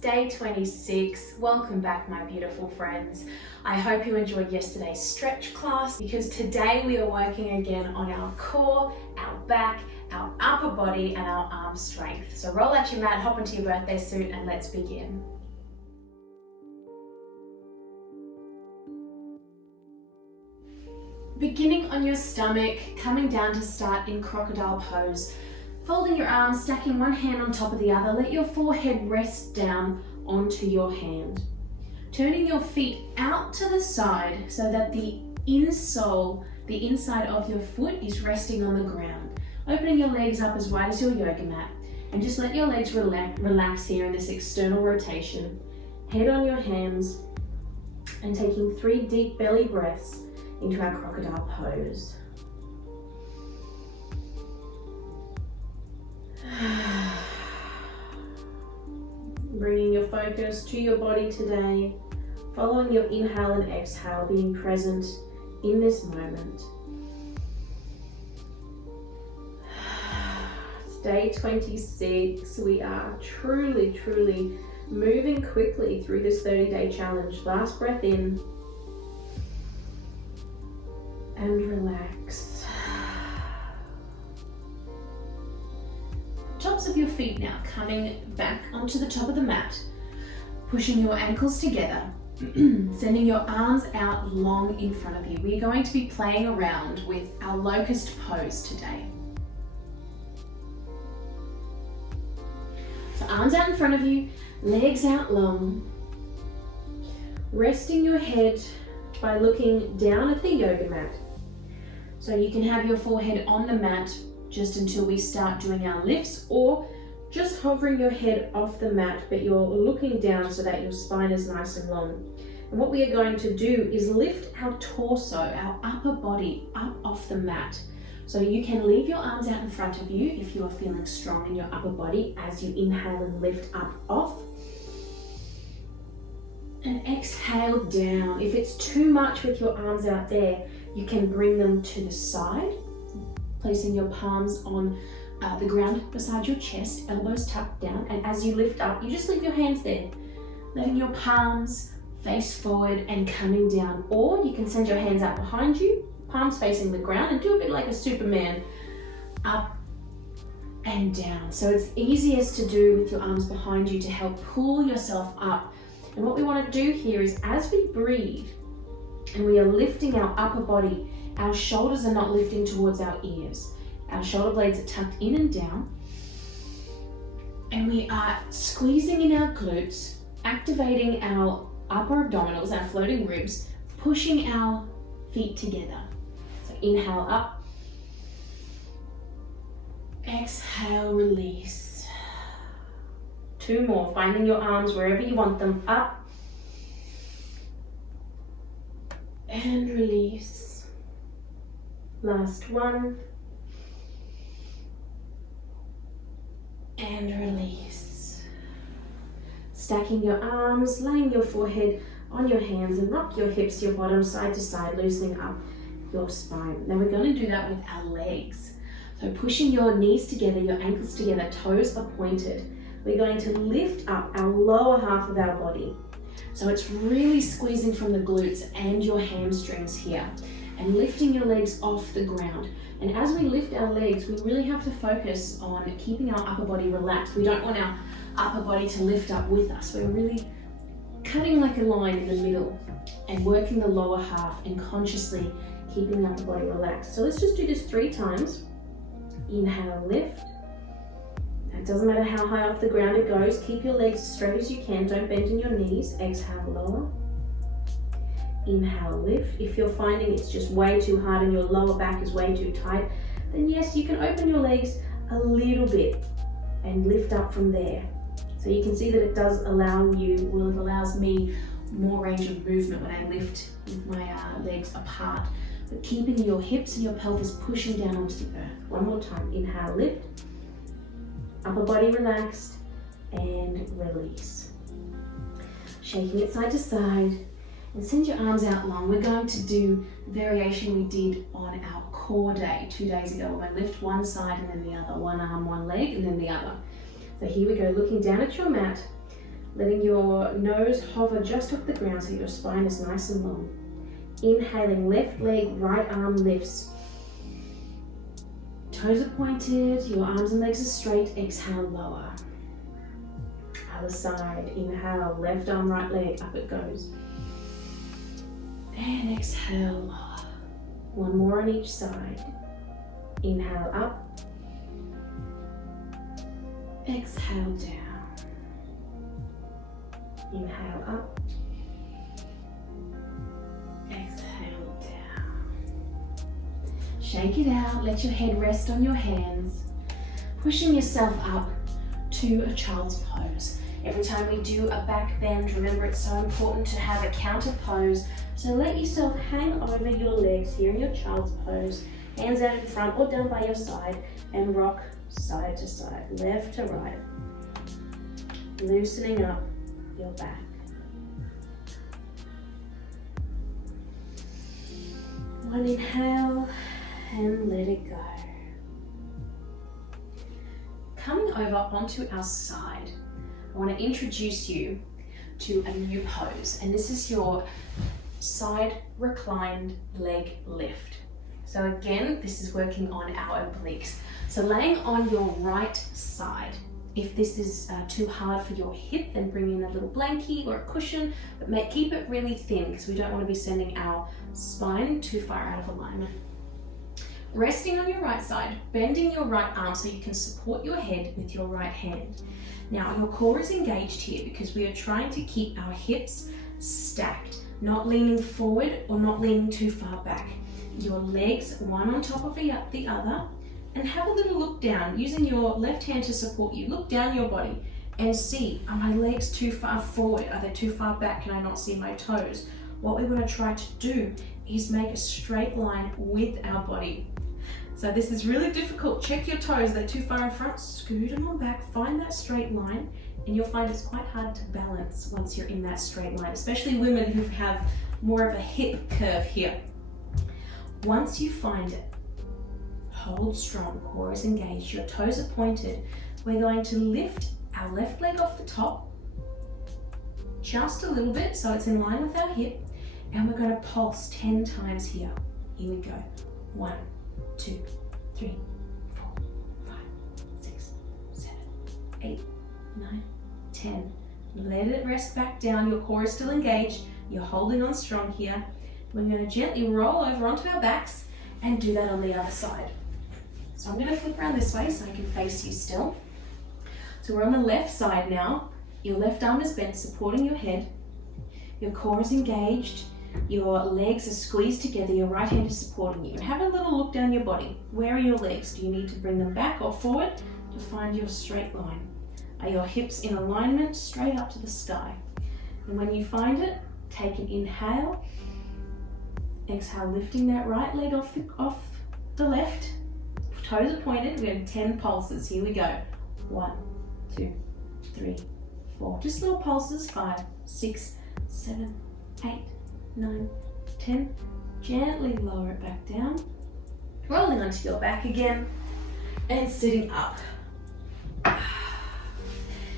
day 26. Welcome back, my beautiful friends. I hope you enjoyed yesterday's stretch class because today we are working again on our core, our back, our upper body and our arm strength. So roll out your mat, hop into your birthday suit and let's begin. Beginning on your stomach, coming down to start in Crocodile Pose. Folding your arms, stacking one hand on top of the other, let your forehead rest down onto your hand. Turning your feet out to the side so that the insole, the inside of your foot is resting on the ground. Opening your legs up as wide as your yoga mat and just let your legs relax here in this external rotation. Head on your hands and taking 3 deep belly breaths into our Crocodile Pose. Bringing your focus to your body today, following your inhale and exhale, being present in this moment. It's day 26. We are truly moving quickly through this 30-day challenge. Last breath in and relax. Tops of your feet now coming back onto the top of the mat, pushing your ankles together, sending your arms out long in front of you. We're going to be playing around with our Locust Pose today. So arms out in front of you, legs out long, resting your head by looking down at the yoga mat. So you can have your forehead on the mat just until we start doing our lifts, or just hovering your head off the mat, but you're looking down so that your spine is nice and long. And what we are going to do is lift our torso, our upper body up off the mat. So you can leave your arms out in front of you if you are feeling strong in your upper body as you inhale and lift up off. And exhale down. If it's too much with your arms out there, you can bring them to the side, placing your palms on the ground beside your chest, elbows tucked down, and as you lift up, you just leave your hands there, letting your palms face forward and coming down. Or you can send your hands out behind you, palms facing the ground, and do a bit like a Superman, up and down. So it's easiest to do with your arms behind you to help pull yourself up. And what we want to do here is, as we breathe and we are lifting our upper body, our shoulders are not lifting towards our ears. Our shoulder blades are tucked in and down. And we are squeezing in our glutes, activating our upper abdominals, our floating ribs, pushing our feet together. So inhale up. Exhale, release. 2 more, finding your arms wherever you want them, up. And release. Last one. And release. Stacking your arms, laying your forehead on your hands and rock your hips, your bottom side to side, loosening up your spine. Now we're going to do that with our legs. So pushing your knees together, your ankles together, toes are pointed. We're going to lift up our lower half of our body. So it's really squeezing from the glutes and your hamstrings here, and lifting your legs off the ground. And as we lift our legs, we really have to focus on keeping our upper body relaxed. We don't want our upper body to lift up with us. We're really cutting like a line in the middle and working the lower half and consciously keeping the upper body relaxed. So let's just do this 3 times. Inhale, lift. It doesn't matter how high off the ground it goes. Keep your legs as straight as you can. Don't bend in your knees. Exhale, lower. Inhale, lift. If you're finding it's just way too hard and your lower back is way too tight, then yes, you can open your legs a little bit and lift up from there. So you can see that it does allow you, well, it allows me more range of movement when I lift with my legs apart. But keeping your hips and your pelvis pushing down onto the earth. One more time. Inhale, lift. Upper body relaxed and release. Shaking it side to side. And send your arms out long. We're going to do the variation we did on our core day 2 days ago, where we lift one side and then the other, one arm, one leg, and then the other. So here we go, looking down at your mat, letting your nose hover just off the ground so your spine is nice and long. Inhaling, left leg, right arm lifts. Toes are pointed, your arms and legs are straight. Exhale, lower. Other side, inhale, left arm, right leg, up it goes. And exhale, lower. One more on each side. Inhale, up. Exhale, down. Inhale, up. Exhale, down. Shake it out, let your head rest on your hands. Pushing yourself up to a child's pose. Every time we do a back bend, remember it's so important to have a counter pose. So let yourself hang over your legs here in your child's pose. Hands out in front or down by your side and rock side to side, left to right. Loosening up your back. One inhale and let it go. Coming over onto our side, I want to introduce you to a new pose, and this is your side reclined leg lift. So again, this is working on our obliques. So laying on your right side. If this is too hard for your hip, then bring in a little blankie or a cushion, but keep it really thin because we don't want to be sending our spine too far out of alignment. Resting on your right side, bending your right arm so you can support your head with your right hand. Now your core is engaged here because we are trying to keep our hips stacked, not leaning forward or not leaning too far back. Your legs one on top of the other, and have a little look down using your left hand to support you. Look down your body and see, are my legs too far forward? Are they too far back? Can I not see my toes? What we want to try to do is make a straight line with our body. So this is really difficult. Check your toes, they're too far in front, scoot them on back, find that straight line, and you'll find it's quite hard to balance once you're in that straight line, especially women who have more of a hip curve here. Once you find it, hold strong, core is engaged, your toes are pointed. We're going to lift our left leg off the top, just a little bit so it's in line with our hip, and we're going to pulse 10 times here. Here we go. 1, 2, 3, 4, 5, 6, 7, 8, 9, 10. Let it rest back down. Your core is still engaged. You're holding on strong here. We're going to gently roll over onto our backs and do that on the other side. So I'm going to flip around this way so I can face you still. So we're on the left side now. Your left arm is bent, supporting your head. Your core is engaged. Your legs are squeezed together. Your right hand is supporting you. And have a little look down your body. Where are your legs? Do you need to bring them back or forward to find your straight line? Are your hips in alignment straight up to the sky? And when you find it, take an inhale. Exhale, lifting that right leg off the left. Toes are pointed. We have 10 pulses. Here we go. 1, 2, 3, 4. Just little pulses. 5, 6, 7, 8, 9, 10. Gently lower it back down. Rolling onto your back again. And sitting up.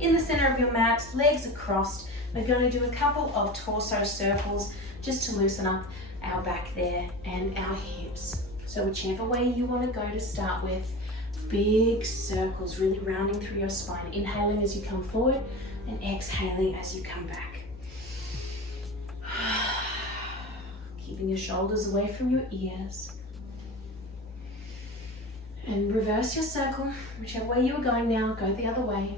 In the center of your mat, legs are crossed. We're going to do a couple of torso circles just to loosen up our back there and our hips. So whichever way you want to go to start with, big circles, really rounding through your spine. Inhaling as you come forward and exhaling as you come back. Keeping your shoulders away from your ears. And reverse your circle. Whichever way you're going now, go the other way.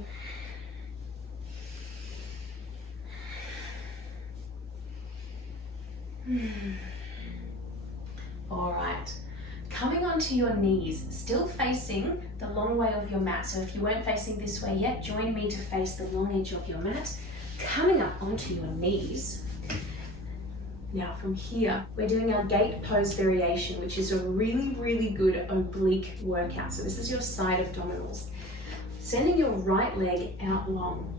All right. Coming onto your knees, still facing the long way of your mat. So if you weren't facing this way yet, join me to face the long edge of your mat. Coming up onto your knees. Now from here, we're doing our gate pose variation, which is a really, really good oblique workout. So this is your side abdominals. Sending your right leg out long.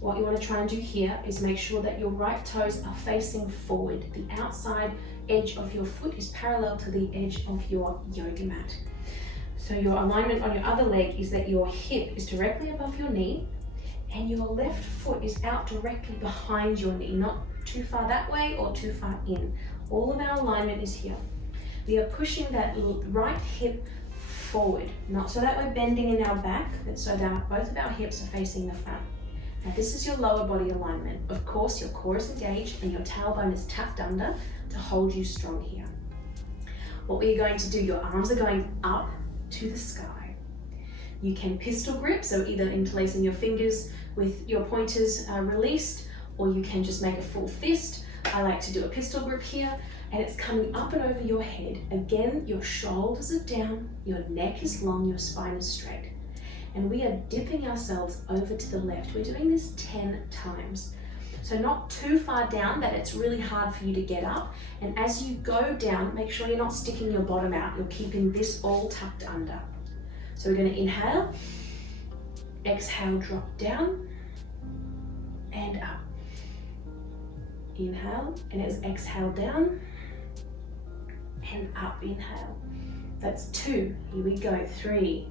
What you want to try and do here is make sure that your right toes are facing forward. The outside edge of your foot is parallel to the edge of your yoga mat. So your alignment on your other leg is that your hip is directly above your knee and your left foot is out directly behind your knee, not too far that way or too far in. All of our alignment is here. We are pushing that right hip forward, not so that we're bending in our back, but so that both of our hips are facing the front. Now this is your lower body alignment. Of course, your core is engaged and your tailbone is tucked under to hold you strong here. What we're going to do, your arms are going up to the sky. You can pistol grip, so either interlacing your fingers with your pointers released, or you can just make a full fist. I like to do a pistol grip here, and it's coming up and over your head. Again, your shoulders are down, your neck is long, your spine is straight. And we are dipping ourselves over to the left. We're doing this 10 times. So not too far down that it's really hard for you to get up. And as you go down, make sure you're not sticking your bottom out. You're keeping this all tucked under. So we're going to inhale, exhale, drop down, and up. Inhale, and exhale down, and up, inhale. That's 2, here we go, 3.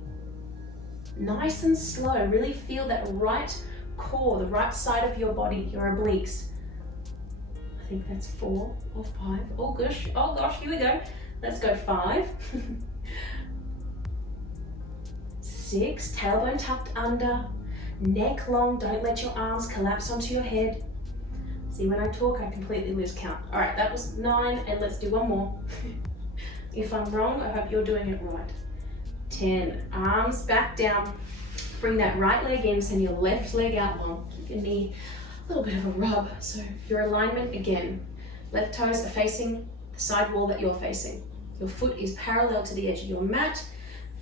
Nice and slow, really feel that right core, the right side of your body, your obliques. I think that's 4 or 5, oh gosh, here we go. Let's go 5. 6, tailbone tucked under, neck long, don't let your arms collapse onto your head. See, when I talk, I completely lose count. All right, that was 9, and let's do one more. If I'm wrong, I hope you're doing it right. 10, arms back down. Bring that right leg in, send your left leg out long. You can need a little bit of a rub. So your alignment, again, left toes are facing the side wall that you're facing. Your foot is parallel to the edge of your mat.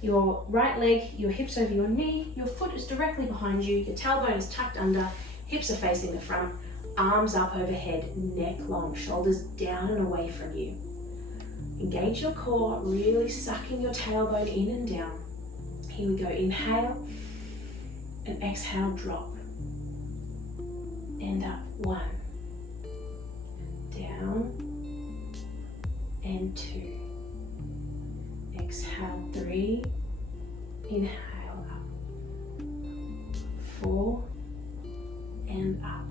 Your right leg, your hips over your knee, your foot is directly behind you, your tailbone is tucked under, hips are facing the front, arms up overhead, neck long, shoulders down and away from you. Engage your core, really sucking your tailbone in and down. Here we go, inhale and exhale, drop. And up, 1, down, and 2. Exhale, 3, inhale, up, 4, and up,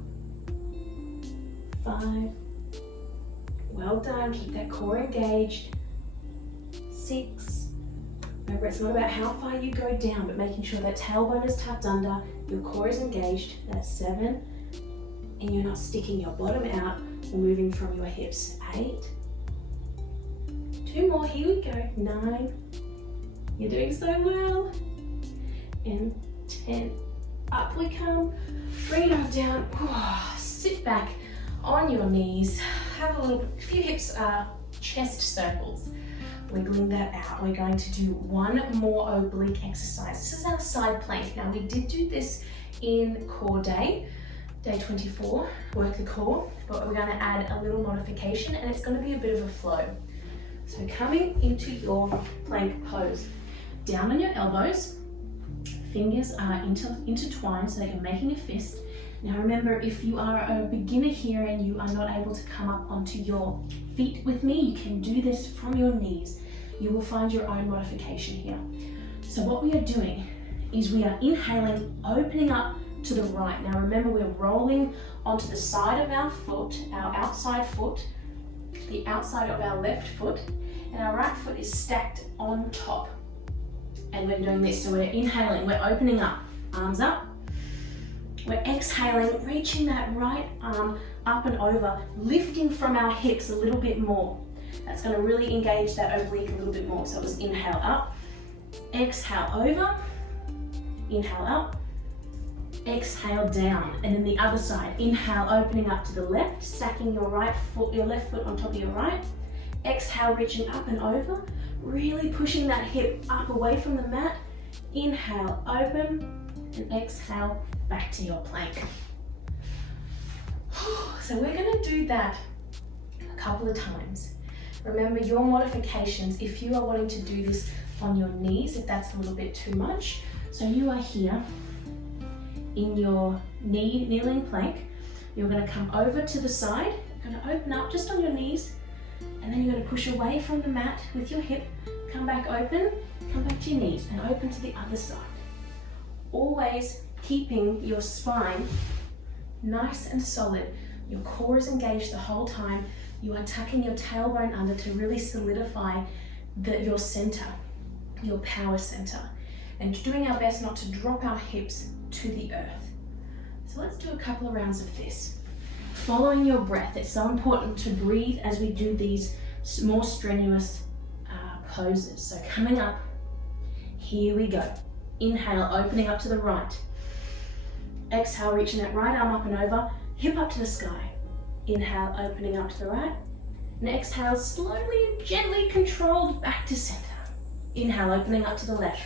5, well done, keep that core engaged, 6, remember it's not about how far you go down, but making sure that tailbone is tucked under, your core is engaged, that's 7, and you're not sticking your bottom out or moving from your hips, 8, 2 more, here we go, 9, you're doing so well, and 10, up we come, bring it on down, sit back on your knees, have a few hips chest circles, wiggling that out. We're going to do one more oblique exercise. This is our side plank. Now we did do this in core day 24, work the core, but we're going to add a little modification and it's going to be a bit of a flow. So coming into your plank pose, down on your elbows, fingers are intertwined so that you're making a fist. Now remember, if you are a beginner here and you are not able to come up onto your feet with me, you can do this from your knees. You will find your own modification here. So what we are doing is we are inhaling, opening up to the right. Now remember, we're rolling onto the side of our foot, our outside foot, the outside of our left foot, and our right foot is stacked on top. And we're doing this, so we're inhaling, we're opening up, arms up. We're exhaling, reaching that right arm up and over, lifting from our hips a little bit more. That's going to really engage that oblique a little bit more. So it was inhale up, exhale over, inhale up, exhale down. And then the other side, inhale, opening up to the left, stacking your right foot, your left foot on top of your right. Exhale, reaching up and over, really pushing that hip up away from the mat. Inhale, open, and exhale, back to your plank. So we're going to do that a couple of times. Remember your modifications, if you are wanting to do this on your knees, if that's a little bit too much. So you are here in your kneeling plank. You're going to come over to the side, you're going to open up just on your knees, and then you're going to push away from the mat with your hip, come back open, come back to your knees, and open to the other side. Always keeping your spine nice and solid. Your core is engaged the whole time. You are tucking your tailbone under to really solidify your center, your power center, and doing our best not to drop our hips to the earth. So let's do a couple of rounds of this. Following your breath, it's so important to breathe as we do these more strenuous poses. So coming up, here we go. Inhale, opening up to the right. Exhale, reaching that right arm up and over, hip up to the sky. Inhale, opening up to the right. And exhale, slowly and gently controlled back to center. Inhale, opening up to the left.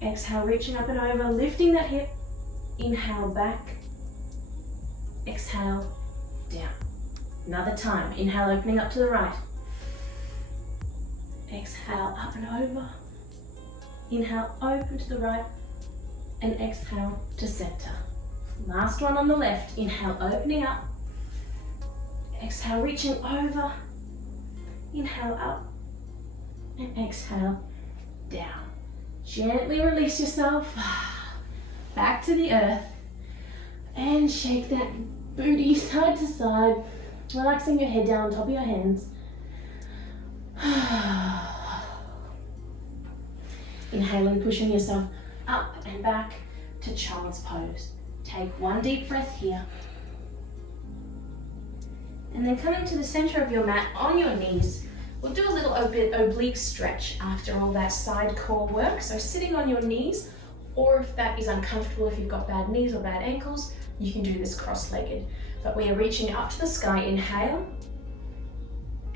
Exhale, reaching up and over, lifting that hip. Inhale, back. Exhale, down. Another time. Inhale, opening up to the right. Exhale, up and over. Inhale, open to the right. And exhale to center. Last one on the left. Inhale, opening up. Exhale, reaching over. Inhale, up. And exhale, down. Gently release yourself back to the earth. And shake that booty side to side. Relaxing your head down on top of your hands. Inhaling, pushing yourself up and back to Child's Pose. Take one deep breath here. And then coming to the center of your mat on your knees, we'll do a little oblique stretch after all that side core work. So sitting on your knees, or if that is uncomfortable, if you've got bad knees or bad ankles, you can do this cross-legged. But we are reaching up to the sky. Inhale.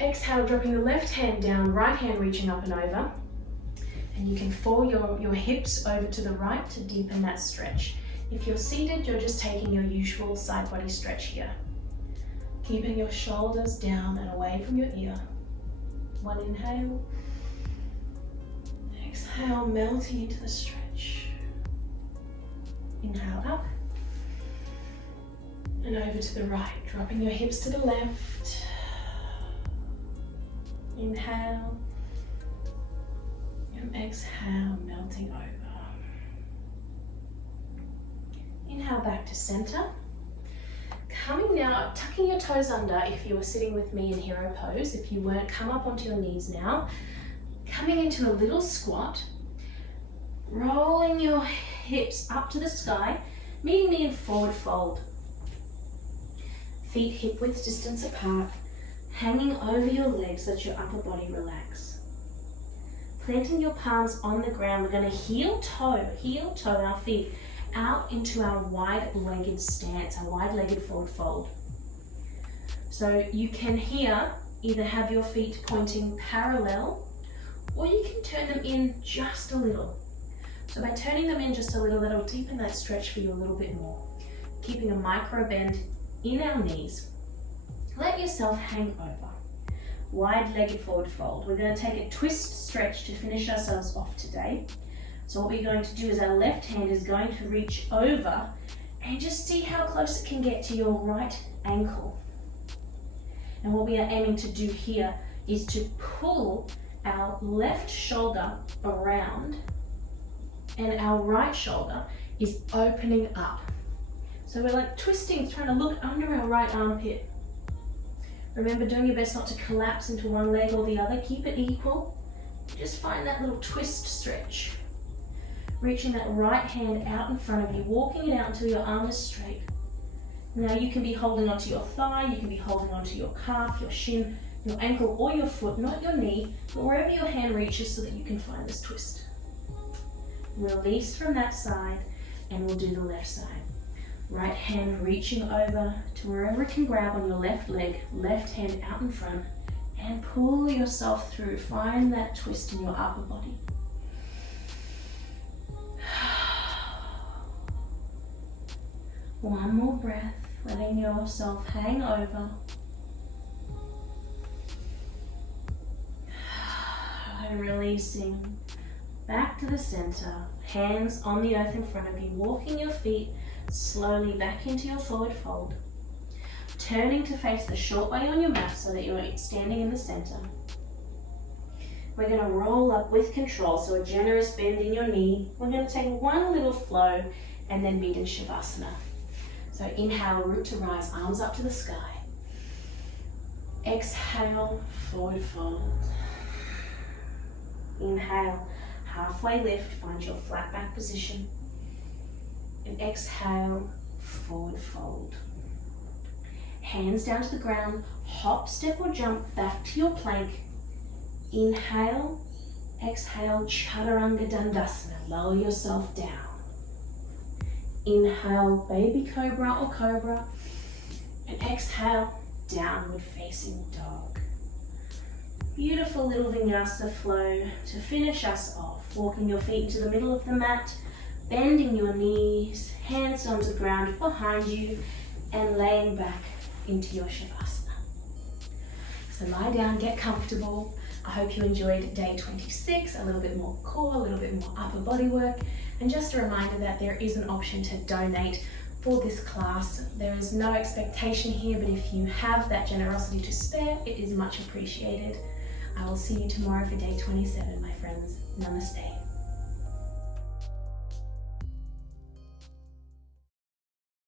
Exhale, dropping the left hand down, right hand reaching up and over. And you can fall your hips over to the right to deepen that stretch. If you're seated, you're just taking your usual side body stretch here. Keeping your shoulders down and away from your ear. One inhale. Exhale, melting into the stretch. Inhale up. And over to the right, dropping your hips to the left. Inhale. And exhale, melting over. Inhale back to center. Coming now, tucking your toes under if you were sitting with me in hero pose. If you weren't, come up onto your knees now. Coming into a little squat. Rolling your hips up to the sky, meeting me in forward fold. Feet hip width distance apart, hanging over your legs, let your upper body relax. Planting your palms on the ground, we're going to heel toe our feet out into our wide-legged stance, our wide-legged forward fold. So you can here either have your feet pointing parallel, or you can turn them in just a little. So by turning them in just a little, that'll deepen that stretch for you a little bit more. Keeping a micro bend in our knees. Let yourself hang over. Wide-legged forward fold. We're going to take a twist stretch to finish ourselves off today. So what we're going to do is our left hand is going to reach over and just see how close it can get to your right ankle. And what we are aiming to do here is to pull our left shoulder around, and our right shoulder is opening up. So we're like twisting, trying to look under our right armpit. Remember, doing your best not to collapse into one leg or the other. Keep it equal. Just find that little twist stretch. Reaching that right hand out in front of you, walking it out until your arm is straight. Now you can be holding onto your thigh, you can be holding onto your calf, your shin, your ankle or your foot, not your knee, but wherever your hand reaches so that you can find this twist. Release from that side and we'll do the left side. Right hand reaching over to wherever it can grab on your left leg, left hand out in front, and pull yourself through. Find that twist in your upper body. One more breath, letting yourself hang over. And releasing back to the center, hands on the earth in front of you, walking your feet slowly back into your forward fold. Turning to face the short way on your mat so that you're standing in the center. We're going to roll up with control, so a generous bend in your knee. We're going to take one little flow and then meet in Shavasana. So inhale, root to rise, arms up to the sky. Exhale, forward fold. Inhale, halfway lift, find your flat back position. And exhale, forward fold. Hands down to the ground, hop, step or jump back to your plank. Inhale, exhale, Chaturanga Dandasana, lower yourself down. Inhale, baby cobra or cobra, and exhale, downward facing dog. Beautiful little vinyasa flow to finish us off. Walking your feet into the middle of the mat, bending your knees, hands onto the ground behind you, and laying back into your Shavasana. So lie down, get comfortable. I hope you enjoyed day 26, a little bit more core, a little bit more upper body work, and just a reminder that there is an option to donate for this class. There is no expectation here, but if you have that generosity to spare, it is much appreciated. I will see you tomorrow for day 27, my friends. Namaste.